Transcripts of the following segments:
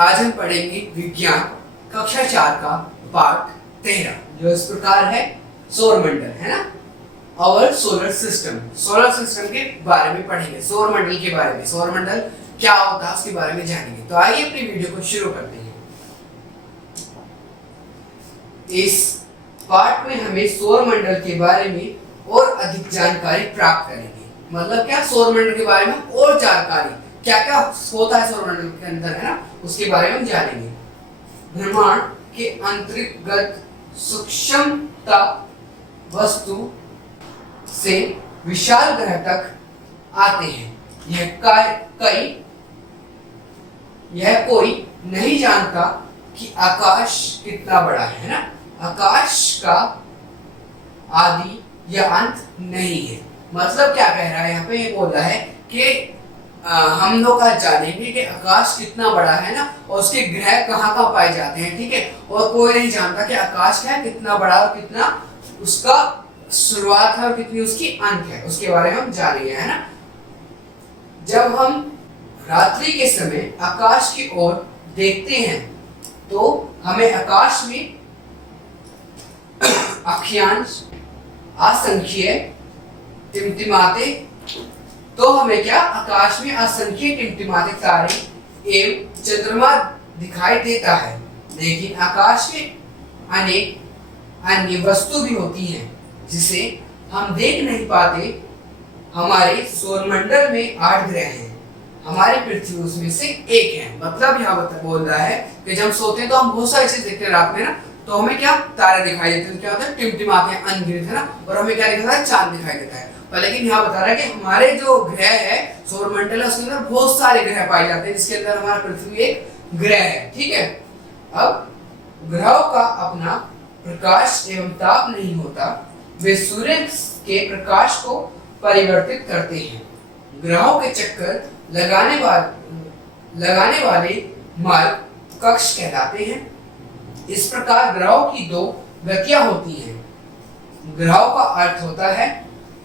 आज हम पढ़ेंगे विज्ञान कक्षा 4 का पाठ 13 जो इस प्रकार है सौरमंडल, है ना। और सोलर सिस्टम के बारे में पढ़ेंगे, सौरमंडल के बारे में, सौरमंडल क्या होता है उसके बारे में जानेंगे। तो आइए अपनी वीडियो को शुरू करते हैं। इस पाठ में हमें सौरमंडल के बारे में और अधिक जानकारी प्राप्त करेंगे। मतलब क्या, सौरमंडल के बारे में और जानकारी, क्या क्या होता है सौरमंडल के अंदर, है ना, उसके बारे में हम जानेंगे। ब्रह्मांड के अंतर्गत सूक्ष्मता वस्तु से विशाल ग्रह तक आते हैं। यह कोई नहीं जानता कि आकाश कितना बड़ा है ना। आकाश का आदि या अंत नहीं है। मतलब क्या कह रहा है यहाँ पे, ये बोल रहा है कि हम लोग आज जानेंगे कि आकाश कितना बड़ा है ना, और उसके ग्रह कहाँ कहाँ पाए जाते हैं, ठीक है। और कोई नहीं जानता कि आकाश क्या है, कितना बड़ा और कितना उसका शुरुआत है और कितनी उसकी अंत है, उसके बारे में हम जानेंगे, है ना। जब हम रात्रि के समय आकाश की ओर देखते हैं तो हमें आकाश में अक्षांश असंख्य टिमटिमाते आकाश में असंख्य टिमटिमाते तारे एवं चंद्रमा दिखाई देता है। लेकिन आकाश में अनेक अन्य वस्तु भी होती हैं जिसे हम देख नहीं पाते। हमारे सौरमंडल में 8 ग्रह हैं, हमारी पृथ्वी उसमें से एक है। मतलब यहाँ बोल रहा है कि जब हम सोते हैं तो हम बहुत सारी चीज देखते हैं रात में ना, तो हमें क्या तारे दिखाई देते हैं, क्या होता है, टिमटिमाते हैं, अनगिनत, है ना। और हमें क्या दिखता है, चांद दिखाई देता है। पर लेकिन यहाँ बता रहा है कि हमारे जो ग्रह है, सौरमंडल है, उसके अंदर बहुत सारे ग्रह पाए जाते हैं, जिसके अंदर हमारा पृथ्वी एक ग्रह है, ठीक है। अब ग्रहों का अपना प्रकाश एवं ताप नहीं होता, वे सूर्य के प्रकाश को परिवर्तित करते हैं। ग्रहों के चक्कर लगाने वाले मार्ग कक्ष कहलाते हैं। इस प्रकार ग्रहों की 2 गतियां होती हैं। ग्रहों का अर्थ होता है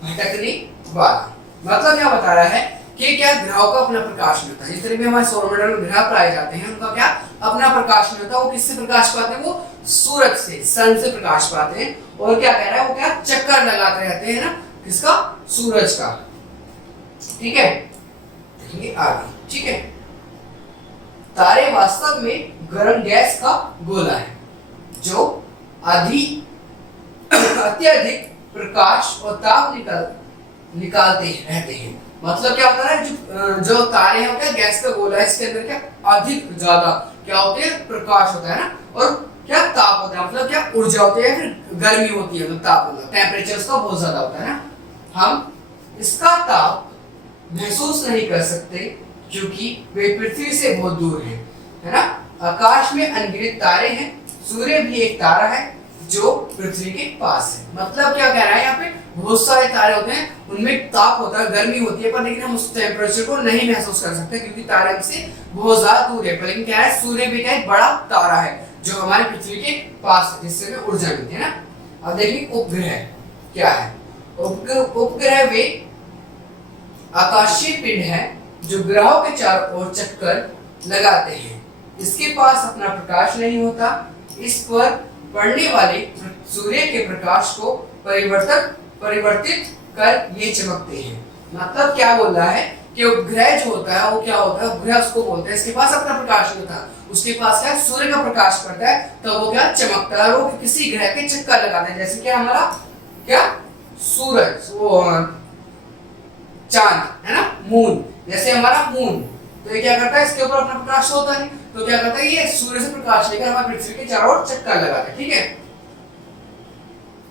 भटकने वाला। मतलब यह बता रहा है कि क्या ग्रहों का अपना प्रकाश नहीं होता। जिस तरह में हमारे सौरमंडल में ग्रह पाए जाते हैं, उनका क्या अपना प्रकाश नहीं होता। वो किससे प्रकाश पाते हैं, वो सूरज से, सन से प्रकाश पाते हैं। और क्या कह रहा है, वो क्या चक्कर लगाते रहते हैं ना, किसका, सूरज का, ठीक है। देखेंगे आगे, ठीक है। तारे वास्तव में गर्म गैस का गोला है जो अत्यधिक प्रकाश और ताप निकालते रहते हैं। मतलब क्या होता है, जो तारे हैं, क्या गैस का गोला है, इसके अंदर क्या अधिक ज्यादा क्या होते हैं, प्रकाश होता है ना, और क्या ताप होता है, मतलब क्या ऊर्जा होती है, फिर गर्मी होती है, मतलब ताप होता है, टेम्परेचर उसका बहुत ज्यादा होता है ना। हम इसका ताप महसूस नहीं कर सकते क्योंकि वे पृथ्वी से बहुत दूर हैं, है ना। आकाश में अनगिनत तारे हैं, सूर्य भी एक तारा है जो पृथ्वी के पास है। मतलब क्या कह रहा है यहाँ पे, बहुत सारे तारे होते हैं, उनमें ताप होता है, गर्मी होती है, पर लेकिन हम उस टेम्परेचर को नहीं महसूस कर सकते क्योंकि तारे हमसे बहुत ज्यादा दूर है। पर लेकिन क्या है, सूर्य भी क्या एक बड़ा तारा है जो हमारे पृथ्वी के पास है, जिससे हमें ऊर्जा मिलती है ना। अब देखिए उपग्रह क्या है। उपग्रह वे आकाशीय पिंड है जो ग्रहों के चारों ओर चक्कर लगाते हैं। इसके पास अपना प्रकाश नहीं होता। इस पर पड़ने वाले सूर्य के प्रकाश को परिवर्तित कर ये चमकते हैं। मतलब क्या बोल रहा है कि उपग्रह जो होता है वो क्या होता है, उपग्रह उसको बोलते हैं, इसके पास अपना प्रकाश नहीं होता, उसके पास क्या सूर्य का प्रकाश पड़ता है तो वो क्या चमकता है, वो किसी ग्रह के चक्कर लगाते हैं। जैसे क्या हमारा क्या सूरज, वो चांद, है ना, मून, जैसे हमारा मून, तो ये क्या करता है, इसके ऊपर अपना प्रकाश होता है, तो क्या करता है, ये सूर्य से प्रकाश लेकर हमारे पृथ्वी के चारों ओर चक्कर लगाता है, ठीक है।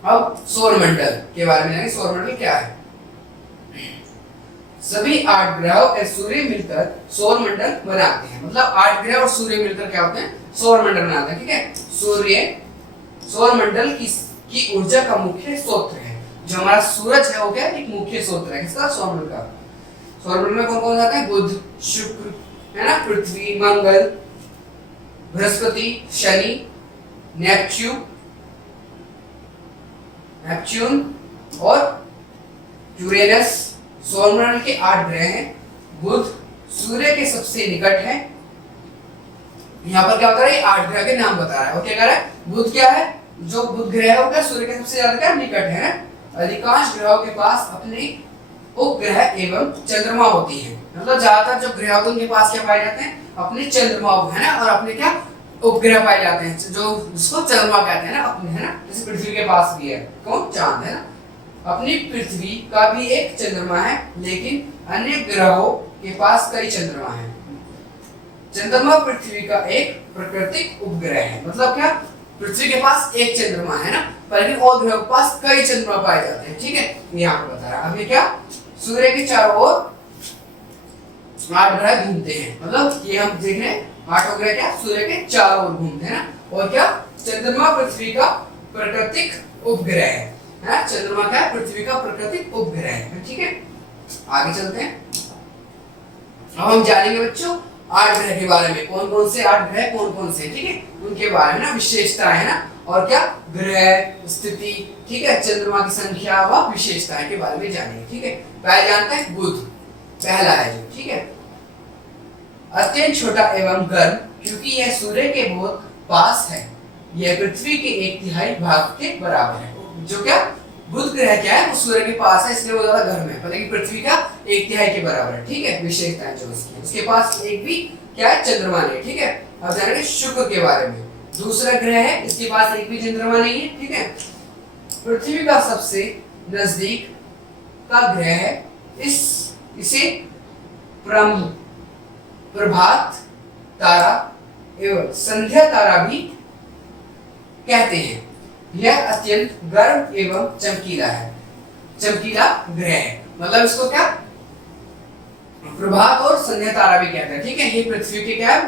अब सौरमंडल के बारे में जानेंगे। सौरमंडल क्या है। सभी 8 ग्रह और सूर्य मिलकर सौरमंडल बनाते हैं। मतलब 8 ग्रह और सूर्य मिलकर क्या होते हैं, सौरमंडल बनाते हैं, ठीक है। सौरमंडल की ऊर्जा का मुख्य स्रोत है। जो हमारा सूरज है वो क्या एक मुख्य स्रोत है किसका, सौरमंडल का। सौरमंडल में कौन कौन जाता है, बुध, शुक्र, है ना, पृथ्वी, मंगल, बृहस्पति, शनि, नेपच्यून और यूरेनस। सौरमंडल के 8 ग्रह हैं। बुध सूर्य के सबसे निकट है, यहाँ पर क्या बता रहा है, 8 ग्रह के नाम बता रहा है। और क्या कह रहा है, बुध क्या है, जो बुध ग्रह है वो क्या सूर्य के सबसे ज्यादा क्या निकट है। अधिकांश ग्रहों के पास अपने उपग्रह एवं चंद्रमा होती है। मतलब ज्यादातर जो ग्रह होते हैं उनके पास क्या पाए जाते हैं, अपने चंद्रमा है ना, और अपने क्या उपग्रह पाए जाते हैं, जो जिसको चंद्रमा कहते हैं ना अपने, है ना। जैसे पृथ्वी के पास भी है कौन, चांद, है ना। अपनी पृथ्वी का भी एक चंद्रमा है, लेकिन अन्य ग्रहों के पास कई चंद्रमा हैं। चंद्रमा पृथ्वी का एक प्राकृतिक उपग्रह है। मतलब क्या, पृथ्वी के पास एक चंद्रमा है ना, पर लेकिन और ग्रहों के पास कई चंद्रमा पाए जाते हैं। ठीक है, यहाँ पर बता रहा है। अभी क्या, सूर्य के चारों ओर 8 ग्रह घूमते हैं। मतलब ये हम देख रहे हैं 8 ग्रह क्या सूर्य के चारों ओर घूमते हैं ना। और क्या, चंद्रमा पृथ्वी का प्राकृतिक उपग्रह है। चंद्रमा क्या है, पृथ्वी का प्राकृतिक उपग्रह है। ठीक है, आगे चलते हैं। अब हम जानेंगे बच्चों 8 ग्रह के बारे में, कौन कौन से 8 ग्रह कौन कौन से, ठीक है, उनके बारे में ना, विशेषताएं है ना, और क्या ग्रह स्थिति, ठीक है, चंद्रमा की संख्या व विशेषताएं के बारे में जानेंगे। ठीक है, पहले जानते हैं बुध, पहला है जो, ठीक है, अत्यंत छोटा एवं गर्म, क्योंकि यह सूर्य के बहुत पास है। यह पृथ्वी के 1/3 भाग के बराबर है। जो क्या, बुध ग्रह क्या है, वो सूर्य के पास है, इसलिए वो ज्यादा गर्म है, लेकिन पृथ्वी का 1/3 के बराबर है। ठीक है, विशेषताएं जो इसकी, उसके पास एक भी क्या है, चंद्रमा नहीं। ठीक है, अब जानेंगे शुक्र के बारे में। दूसरा ग्रह है, इसके पास एक भी चंद्रमा नहीं है। ठीक है, पृथ्वी का सबसे नजदीक का ग्रह है। इसे प्रभात तारा एवं संध्या तारा भी कहते हैं। यह अत्यंत गर्म एवं चमकीला है, चमकीला ग्रह है। मतलब इसको क्या, प्रभात और संध्या तारा भी कहते हैं। ठीक है, ये पृथ्वी के क्या है,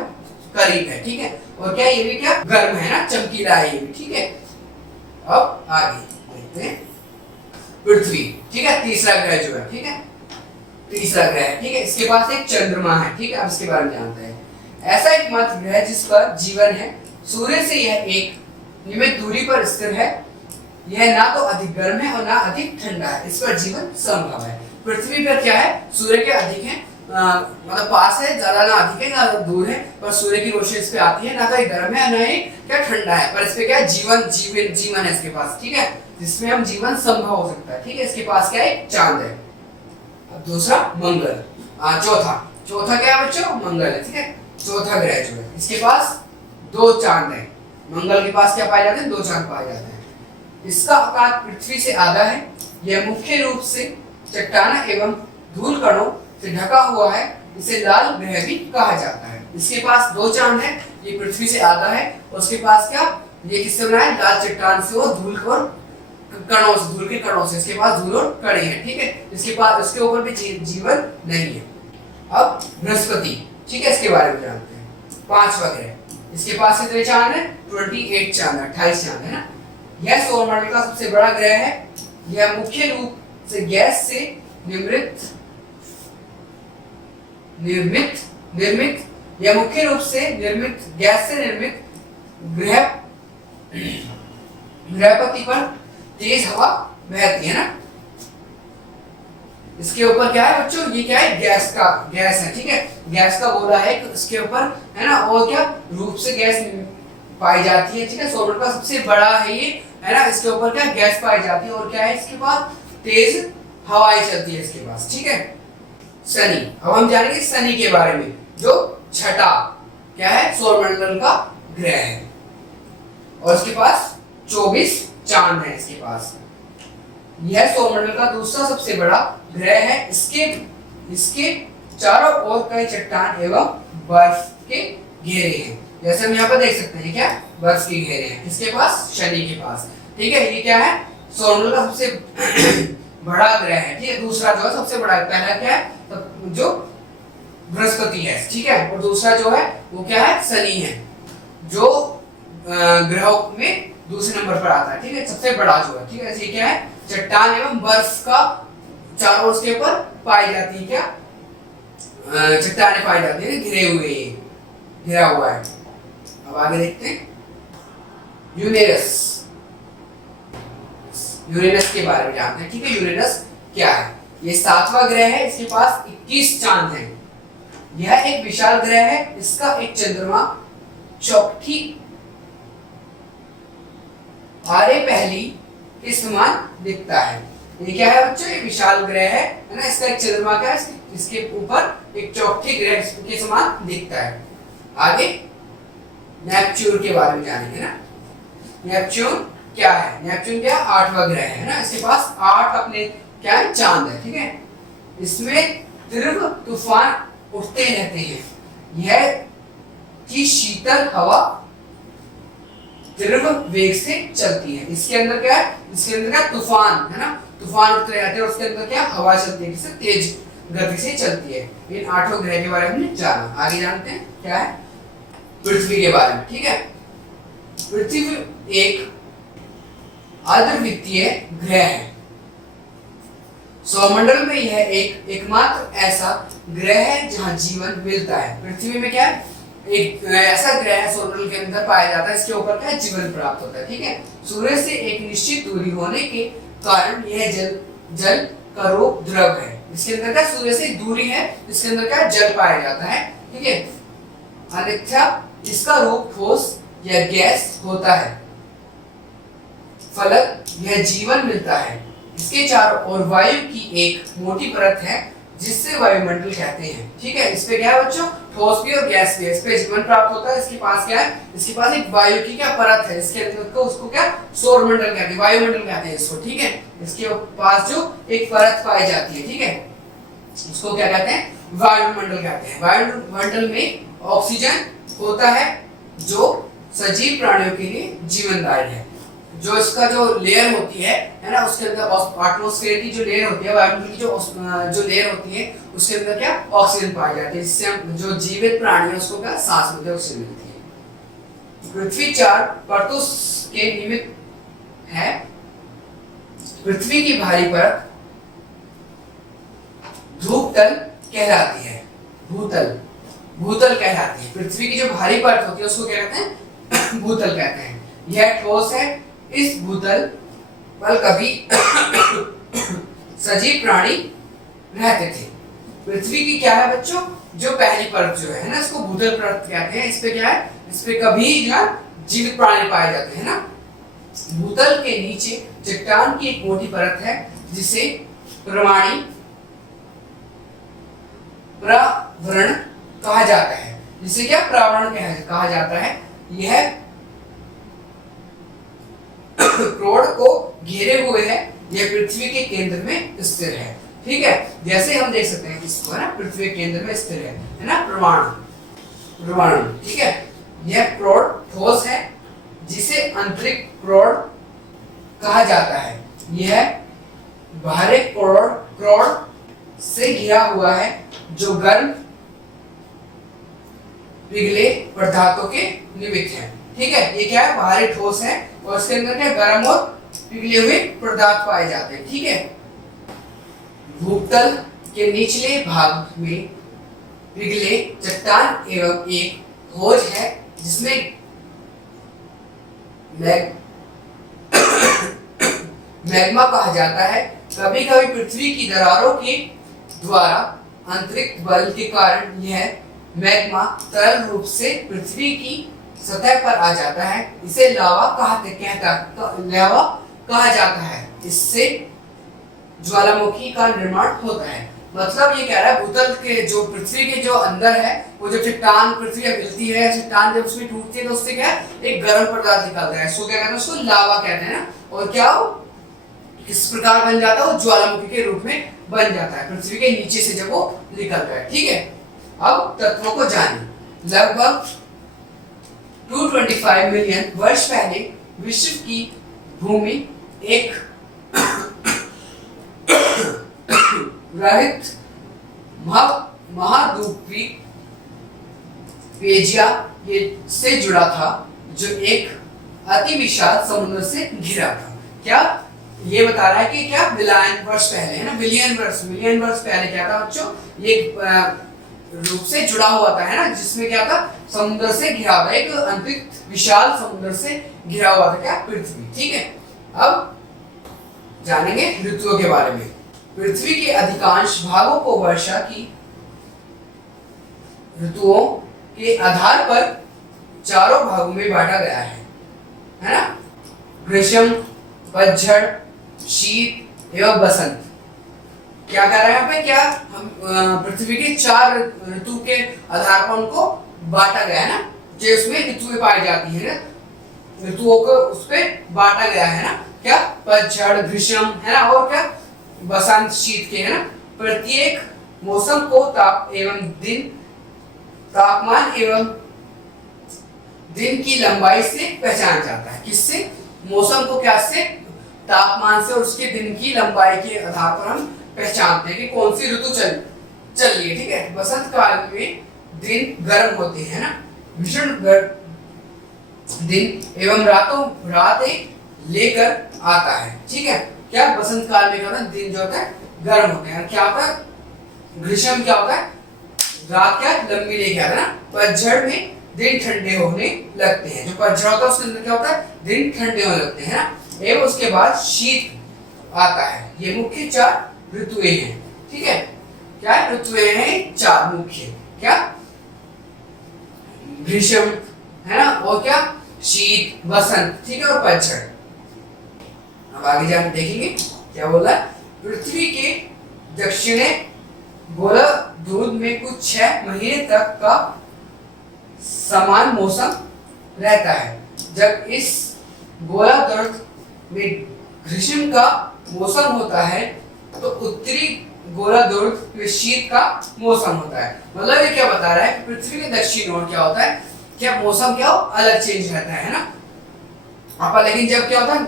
करीब है। ठीक है, और क्या, ये भी क्या गर्म है ना, चमकीला है ये भी। ठीक है, अब आगे देखते हैं पृथ्वी। ठीक है, तीसरा ग्रह जो है, ठीक है, तीसरा ग्रह है। ठीक है, इसके पास एक चंद्रमा है। ठीक है, अब इसके बारे में जानते हैं। ऐसा एकमात्र ग्रह जिस पर जीवन है। सूर्य से यह एक नियमित दूरी पर स्थिर है। यह ना तो अधिक गर्म है और ना अधिक ठंडा है। इस पर जीवन संभव है। पृथ्वी पर क्या है, सूर्य के अधिक है, मतलब पास है, ज्यादा ना अधिक है ना दूर है, पर सूर्य की रोशनी इस पे आती है, ना तो ये गर्म है ना ही क्या ठंडा है, पर इस पे क्या जीवन है इसके पास। ठीक है, जिसमें हम जीवन संभव हो सकता है। ठीक है, इसके पास क्या है, चांद है। अब दूसरा मंगल, चौथा क्या है बच्चों, मंगल है। ठीक है, चौथा ग्रह जो है, इसके पास 2 चांद है। मंगल के पास क्या पाए जाते हैं, 2 चांद पाए जाते हैं। इसका आकार पृथ्वी से आधा है। यह मुख्य रूप से चट्टान एवं धूल कणों से ढका हुआ है। इसे लाल ग्रह भी कहा जाता है। इसके पास 2 चांद है, ये पृथ्वी से आधा है, और उसके पास क्या, ये किससे बना है, लाल चट्टान से और धूल के कणों से। इसके पास धूल और कणे हैं। ठीक है, इसके पास, इसके ऊपर भी जीवन नहीं है। अब बृहस्पति, ठीक है, इसके बारे में जानते हैं। 5वां ग्रह, इसके पास कितने चांद है, 28 चांद, 28 चांद है ना। यह सौरमंडल का सबसे बड़ा ग्रह है। यह मुख्य रूप से गैस से निर्मित यह मुख्य रूप से गैस से निर्मित बृहस्पति पर तेज हवा बहती है ना। इसके ऊपर क्या है बच्चों, ये क्या है, गैस है। ठीक है, गैस का गोला है इसके ऊपर, है ना, और क्या रूप से गैस पाई जाती है। ठीक है, सौरमंडल का सबसे बड़ा है ये, है ना, इसके ऊपर क्या गैस पाई जाती है, और क्या है, इसके पास तेज हवाएं चलती है इसके पास। ठीक है, शनि, अब हम जानेंगे शनि के बारे में, जो छठा क्या है, सौरमंडल का ग्रह है, और इसके पास 24 चांद है इसके पास। यह सौरमंडल का दूसरा सबसे बड़ा ग्रह है। इसके चारों ओर कई चट्टान एवं बर्फ के घेरे हैं। जैसे हम यहाँ पर देख सकते हैं, क्या बर्फ के घेरे हैं इसके पास, शनि के पास। ठीक है, ये क्या है, सौरमंडल का सबसे बड़ा ग्रह है। ठीक है, दूसरा जो है सबसे बड़ा, पहला क्या है, जो बृहस्पति है। ठीक है, और दूसरा जो है वो क्या है, शनि है, जो ग्रहों में दूसरे नंबर पर आता है। ठीक है, सबसे बड़ा जो है। ठीक है, ये क्या है, चट्टान एवं बर्फ का चारों ओर के ऊपर पाई जाती है, क्या चट्टानें पाई जाती है, घिरा हुआ है। अब आगे देखते हैं यूरेनस के बारे में जानते हैं। ठीक है, यूरेनस क्या है, ये 7वां ग्रह है। इसके पास 21 चांद हैं। यह एक विशाल ग्रह है। इसका एक चंद्रमा चौथी आरे पहली के समान दिखता है। ये क्या है बच्चों, ये विशाल ग्रह है ना, इसका एक चंद्रमा का इसके ऊपर एक चौथी ग्रह के समान दिखता है। आगे नेपच्यून के बारे में जानेंगे ना। नेपच्यून क्या है? नेपच्यून क्या, 8वां ग्रह है ना, इसके पास 8 अपने क्या है, चांद है, ठीक है। इसमें तीव्र तूफान उठते रहते हैं। यह की शीतल हवा तीव्र वेग से चलती है। इसके अंदर क्या है, इसके अंदर क्या, तूफान है ना, तूफान उठते रहते हैं और उसके अंदर क्या, हवा चलती है, किससे, तेज गति से चलती है। इन 8 ग्रह के बारे में हमने जाना। आगे जानते हैं क्या है, पृथ्वी के बारे में, ठीक है। पृथ्वी एक अर्धवृत्तीय ग्रह है। सौरमंडल में यह एकमात्र ऐसा ग्रह है जहां जीवन मिलता है। पृथ्वी में क्या है, एक ऐसा ग्रह है सौरमंडल के अंदर पाया जाता है, इसके ऊपर क्या जीवन प्राप्त होता है, ठीक है। सूर्य से एक निश्चित दूरी होने के कारण यह जल का रूप द्रव है। इसके अंदर क्या, सूर्य से दूरी है, इसके अंदर क्या जल पाया जाता है, ठीक है। अन्यथा इसका रूप ठोस या गैस होता है। फलक यह जीवन मिलता है। इसके चारों ओर वायु की एक मोटी परत है जिससे वायुमंडल कहते हैं, ठीक है। इस पे क्या है बच्चों, ठोस भी और गैस भी है, इस पे जीवन प्राप्त होता है। इसके पास क्या है, इसके पास एक वायु की क्या परत है, इसके अंदर को उसको क्या सौरमंडल कहते हैं, वायुमंडल कहते हैं इसको, ठीक है। इसके पास जो एक परत पाई जाती है, ठीक है, उसको क्या कहते हैं, वायुमंडल कहते हैं। वायुमंडल में ऑक्सीजन होता है जो सजीव प्राणियों के लिए जीवनदायी है। जो इसका जो लेयर होती है ना, उसके अंदर एटमॉस्फेयर की जो लेयर होती है, वायुमंडल की जो लेयर होती है, उसके अंदर क्या ऑक्सीजन पाई जाती है, जिससे हम जो जीवित प्राणी है उसको क्या सांस मिलती है, ऑक्सीजन मिलती है। पृथ्वी 4 परतों के निमित्त है। पृथ्वी की भारी परत ध्रुवतल कहलाती है। भूतल कहलाती है। पृथ्वी की जो भारी परत होती है उसको क्या कहते हैं, भूतल कहते हैं। यह ठोस है। इस भूतल पर कभी सजीव प्राणी रहते थे। पृथ्वी की क्या है बच्चों, जो पहली परत जो है ना, इसको भूतल परत कहते हैं। इस पे क्या है, इस पे कभी जो जीवित प्राणी पाए जाते हैं ना। भूतल के नीचे चट्टान की एक मोटी परत है जिसे प्रावरण कहा जाता है। जिसे क्या प्रावरण कहा जाता है। यह क्रोड को घेरे हुए है। यह पृथ्वी के केंद्र में स्थिर है, ठीक है। जैसे हम देख सकते हैं इसको है ना, पृथ्वी के केंद्र में स्थिर है ना, प्रमाण, ठीक है। यह क्रोड ठोस है जिसे आंतरिक क्रोड कहा जाता है। यह बाहरी क्रोड से घिरा हुआ है जो गर्म पिघले पदार्थों के निमित्त है, ठीक है। ये क्या है, बाहरी ठोस है और इसके अंदर क्या गर्म और पिघले हुए पदार्थ पाए जाते हैं, ठीक है। भूतल के निचले भाग में पिघले चट्टान एवं एक होज है जिसमें मैग्मा कहा जाता है। कभी कभी पृथ्वी की दरारों के द्वारा आंतरिक बल के कारण यह मैग्मा तरल रूप से पृथ्वी की सतह पर आ जाता है। इसे लावा कहा जाता है। इससे ज्वालामुखी का निर्माण होता है। मतलब ये कह रहा है भूतल के जो पृथ्वी के जो अंदर है, वो जो चट्टान पृथ्वी हिलती है, चट्टान जब उसमें टूटती है तो उससे क्या एक गर्म पदार्थ निकलता है, इसको क्या कहते हैं, उसको लावा कहते हैं ना। और क्या किस प्रकार बन जाता है, वो ज्वालामुखी के रूप में बन जाता है पृथ्वी के नीचे से जब वो निकलता है, ठीक है। अब तत्वों को जानिए। लगभग 225 मिलियन वर्ष पहले विश्व की भूमि एक रहित महाद्वीप पेजिया से जुड़ा था जो एक अति विशाल समुद्र से घिरा था। क्या ये बता रहा है कि क्या बिलियन वर्ष पहले है ना, मिलियन वर्ष पहले क्या था बच्चों, ये रूप से जुड़ा हुआ था है ना, जिसमें क्या था समुद्र से घिरा हुआ, एक अंतरिक्ष विशाल समुद्र से घिरा हुआ था क्या पृथ्वी, ठीक है। अब जानेंगे ऋतुओं के बारे में। पृथ्वी के अधिकांश भागों को वर्षा की ऋतुओं के आधार पर चारों भागों में बांटा गया है ना? ग्रीष्म, पतझड़, शीत एवं बसंत। क्या कर रहे हैं यहाँ पे? क्या हम पृथ्वी के 4 ऋतु के आधार पर उनको बांटा गया है ना, जो इसमें ऋतुएं पाई जाती है ना, ऋतुओं को उस पे बांटा गया है ना। क्या? पतझड़, ग्रीष्म है ना, और क्या बसंत, शीत के है ना। प्रत्येक मौसम को तापमान एवं दिन की लंबाई से पहचाना जाता है। किससे? मौसम को क्या से? तापमान से और उसके दिन की लंबाई के आधार पर हम पहचानते हैं कि कौन सी ऋतु चल रही है। ठीक है। बसंत काल में दिन गर्म होते हैं ना, भीषण दिन एवं रातें लेकर आता है। ठीक है। क्या? बसंत काल में क्या होता है? दिन जो होता है गर्म होते हैं। क्या होता है? ग्रीष्म क्या होता है? रात क्या लंबी लेके आता है ना। पतझड़ में दिन ठंडे होने लगते हैं। जो पतझड़ होता है उसके अंदर क्या होता है? दिन ठंडे होने लगते हैं ना। एवं उसके बाद शीत आता है। ये मुख्य 4 ऋतुएं हैं। ठीक है। क्या ऋतुएं हैं? 4 मुख्य। क्या? ग्रीष्म है ना, और क्या? शीत, बसंत, ठीक है, और पतझड़। अब आगे जाकर देखेंगे क्या बोला। पृथ्वी के दक्षिणी गोलार्ध में कुछ 6 महीने तक का समान मौसम रहता है। जब इस गोलार्ध में ग्रीष्म का मौसम होता है तो उत्तरी गोलार्ध में शीत का मौसम होता है। मतलब ये क्या बता रहा है कि पृथ्वी के दक्षिण ओर क्या होता है? क्या मौसम क्या हो? अलग चेंज रहता है ना। आप लेकिन जब क्या होता है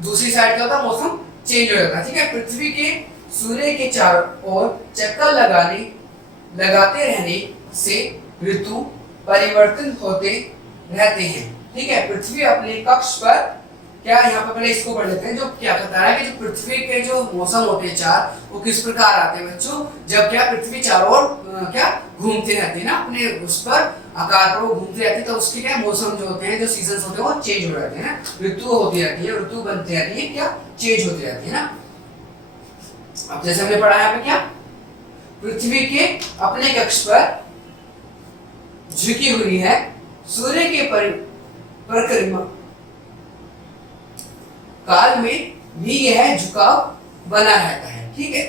दूसरी साइड क्या होता है? मौसम चेंज हो जाता है। ठीक है। पृथ्वी के सूर्य के चारों ओर चक्कर लगाते रहने से ऋतु परिवर्तन होते रहते हैं। ठीक है। पृथ्वी अपने कक्ष पर क्या, यहाँ पर पहले इसको पढ़ लेते हैं। जो क्या बता रहा है कि जो पृथ्वी के जो मौसम होते हैं 4, वो किस प्रकार आते हैं बच्चों? जब क्या पृथ्वी चारों ओर क्या घूमते रहते हैं ना, अपने उस पर आकार पर वो घूमते रहते हैं, तो उसके क्या मौसम जो होते हैं, जो सीजन होते हैं, वो चेंज हो जाते हैं ना। ऋतु होती रहती है, ऋतु बनती रहती है, क्या चेंज होती रहती है ना। अब जैसे हमने पढ़ा यहाँ पे क्या, पृथ्वी के अपने कक्ष पर झुकी हुई है, सूर्य के परिक्रमा काल में भी यह झुकाव बना रहता है। ठीक है।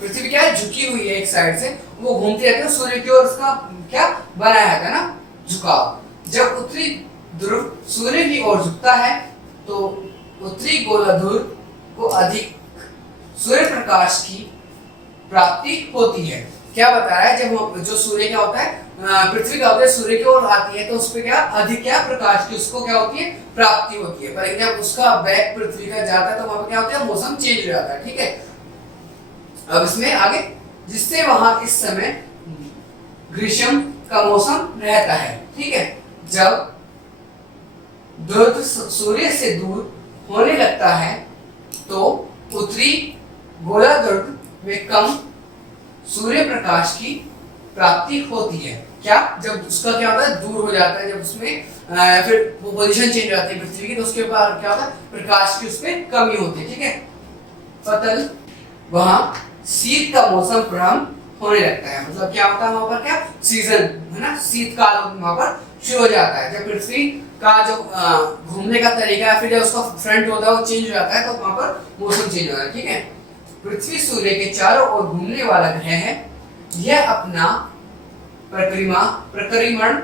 पृथ्वी क्या है? झुकी हुई है एक साइड से, वो घूमती रहती है सूर्य की ओर, उसका क्या बना रहता है ना, झुकाव। जब उत्तरी ध्रुव सूर्य की ओर झुकता है तो उत्तरी गोलार्ध को अधिक सूर्य प्रकाश की प्राप्ति होती है। क्या बता रहा है? जब जो सूर्य क्या होता है, पृथ्वी क्या होता है, सूर्य की ओर आती है तो उस पे क्या अधिक क्या प्रकाश की उसको क्या होती है, प्राप्ति होती है। पर जब उसका बैक पृथ्वी का जाता है तो वहां पे क्या होता है, मौसम चेंज हो जाता है। ठीक है। अब इसमें आगे, जिससे वहां इस समय ग्रीष्म का मौसम रहता है। ठीक है। जब ध्रुव सूर्य से दूर होने लगता है तो उत्तरी गोलार्ध में कम सूर्य प्रकाश की प्राप्ति होती है। क्या? जब उसका क्या होता है, दूर हो जाता है, जब उसमें फिर वो पोजीशन चेंज हो जाती है पृथ्वी की, तो उसके बाद क्या होता है, प्रकाश की उसमें कमी होती है। ठीक है। पतल वहां शीत का मौसम प्रारंभ होने लगता है। मतलब क्या होता है वहां पर, क्या सीजन है ना, शीतकाल वहां पर शुरू हो जाता है। जब पृथ्वी का जो घूमने का तरीका है, फिर जब उसका फ्रंट होता है वो चेंज हो जाता है, तो वहां पर मौसम चेंज होता है। ठीक है। पृथ्वी सूर्य के चारों ओर घूमने वाला ग्रह है। यह अपना परिक्रमण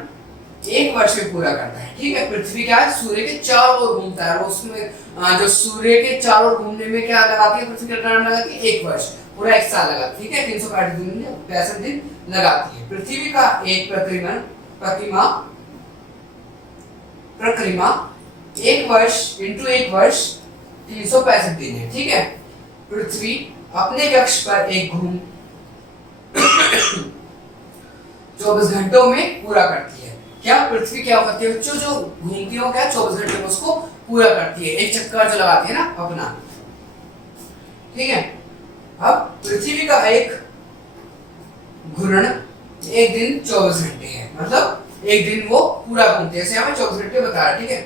1 वर्ष में पूरा करता है। ठीक है। पृथ्वी क्या है, सूर्य के चारों ओर घूमता है, और उसमें जो सूर्य के चारों ओर घूमने में क्या लगाती है पृथ्वी, परिक्रमण लगाती है 1 वर्ष, पूरा 1 साल लगाती है। ठीक है। 365 दिन लगाती है। पृथ्वी का एक परिक्रमा 1 वर्ष इंटू 1 वर्ष 365 दिन है। ठीक है। पृथ्वी अपने कक्ष पर एक घूम 24 घंटों में पूरा करती है। क्या पृथ्वी क्या करती है बच्चों, जो घूमती है क्या 24 घंटे में उसको पूरा करती है, एक चक्कर जो लगाती है ना अपना। ठीक है। अब पृथ्वी का एक घूर्ण 1 दिन 24 घंटे है, मतलब 1 दिन वो पूरा घूमती है, ऐसे हमें 24 घंटे बता रहा है। ठीक है।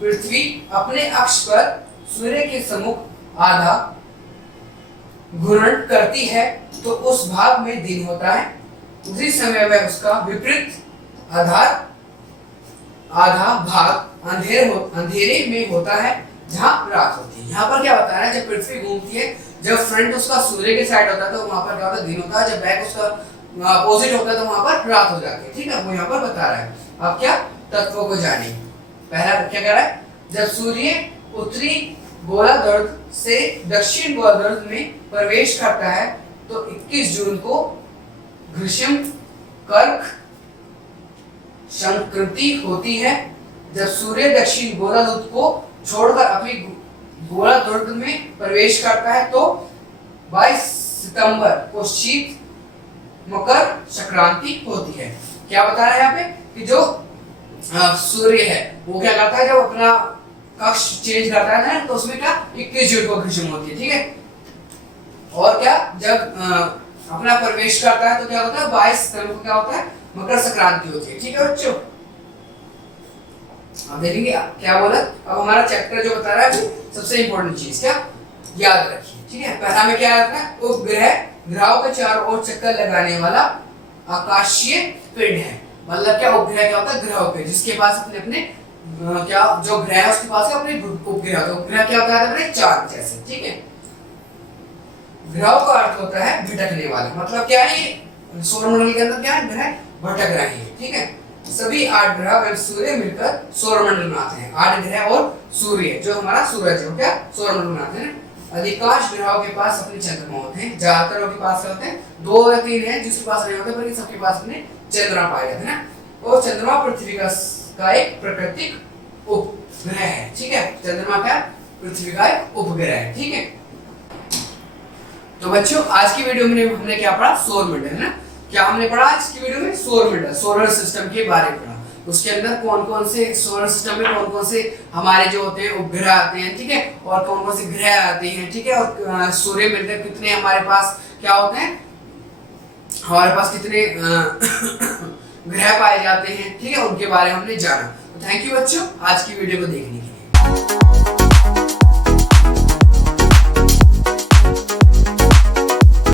पृथ्वी अपने अक्ष पर सूर्य के सम्मुख आधा घूर्ण करती है तो उस भाग में दिन होता है, उसी समय वह उसका विपरीत आधार आधा भाग अंधेरे में होता है जहाँ रात होती है। यहाँ पर क्या बता रहा है, जब पृथ्वी घूमती है, जब फ्रंट उसका सूर्य के साइड होता है तो वहां पर क्या होता है, दिन होता है, जब बैक उसका अपोजिट होता है तो वहां पर रात हो जाती है। ठीक है, वो यहाँ पर बता रहा है। अब क्या तत्वों को जाने। पहला क्या कह रहा है, जब सूर्य उत्तरी गोलार्ध से दक्षिण गोलार्ध में प्रवेश करता है तो 21 जून को ग्रीष्म कर्क संक्रांति होती है। जब सूर्य दक्षिण गोलार्ध को छोड़कर अपनी गोलार्ध में प्रवेश करता है तो 22 सितंबर को शीत मकर संक्रांति होती है। क्या बता रहा है यहाँ पे कि जो सूर्य है वो क्या करता है, जब अपना कक्ष चेंज करता है ना, तो उसमें क्या 21 जून को ग्रीष्म होती है। ठीक है, और क्या जब अपना प्रवेश करता है तो क्या होता है, 22 सितंबर को क्या होता है, मकर संक्रांति होती है। ठीक है बच्चों, अब देखेंगे क्या बोला। अब हमारा चैप्टर जो बता रहा है सबसे इंपॉर्टेंट चीज क्या याद रखिए। ठीक है, पहला में क्या याद रखना, उपग्रह ग्रहों के चारों ओर चक्कर लगाने वाला आकाशीय पिंड है। मतलब क्या, उपग्रह क्या होता है, ग्रहों पे जिसके पास अपने अपने क्या जो ग्रह है उसके पास अपने उपग्रह होता है। उपग्रह क्या होता है, अपने चांद जैसे। ठीक है, ग्रहों का अर्थ होता है भटकने वाला। मतलब क्या है, सौरमंडल के अंदर क्या है, ग्रह भटक रहे हैं। ठीक है, सभी 8 ग्रह और सूर्य मिलकर सौरमंडल बनाते हैं। 8 ग्रह और सूर्य जो हमारा सूरज है क्या सौरमंडल बनाते हैं। अधिकांश ग्रहों के पास अपने चंद्रमा होते हैं। ज्यादातर के पास क्या होते हैं, 2 या 3 है जिसके पास नहीं होते, बल्कि सबके पास अपने चंद्रमा पाए जाते हैं ना। और चंद्रमा पृथ्वी का एक प्राकृतिक उपग्रह है। ठीक है, चंद्रमा क्या पृथ्वी का एक उपग्रह है। ठीक है, तो बच्चों आज की वीडियो में हमने क्या पढ़ा, सौरमंडल है ना। क्या हमने पढ़ा आज की वीडियो में, सौरमंडल सोलर सिस्टम के बारे में पढ़ा। उसके अंदर कौन कौन से सोलर सिस्टम में कौन कौन से हमारे जो होते हैं उपग्रह आते हैं। ठीक है, और कौन कौन से ग्रह आते हैं। ठीक है, और सूर्य मिलकर कितने हमारे पास क्या होते हैं, हमारे पास कितने ग्रह पाए जाते हैं। ठीक है, उनके बारे में हमने जाना। तो थैंक यू बच्चों आज की वीडियो को देखने के लिए।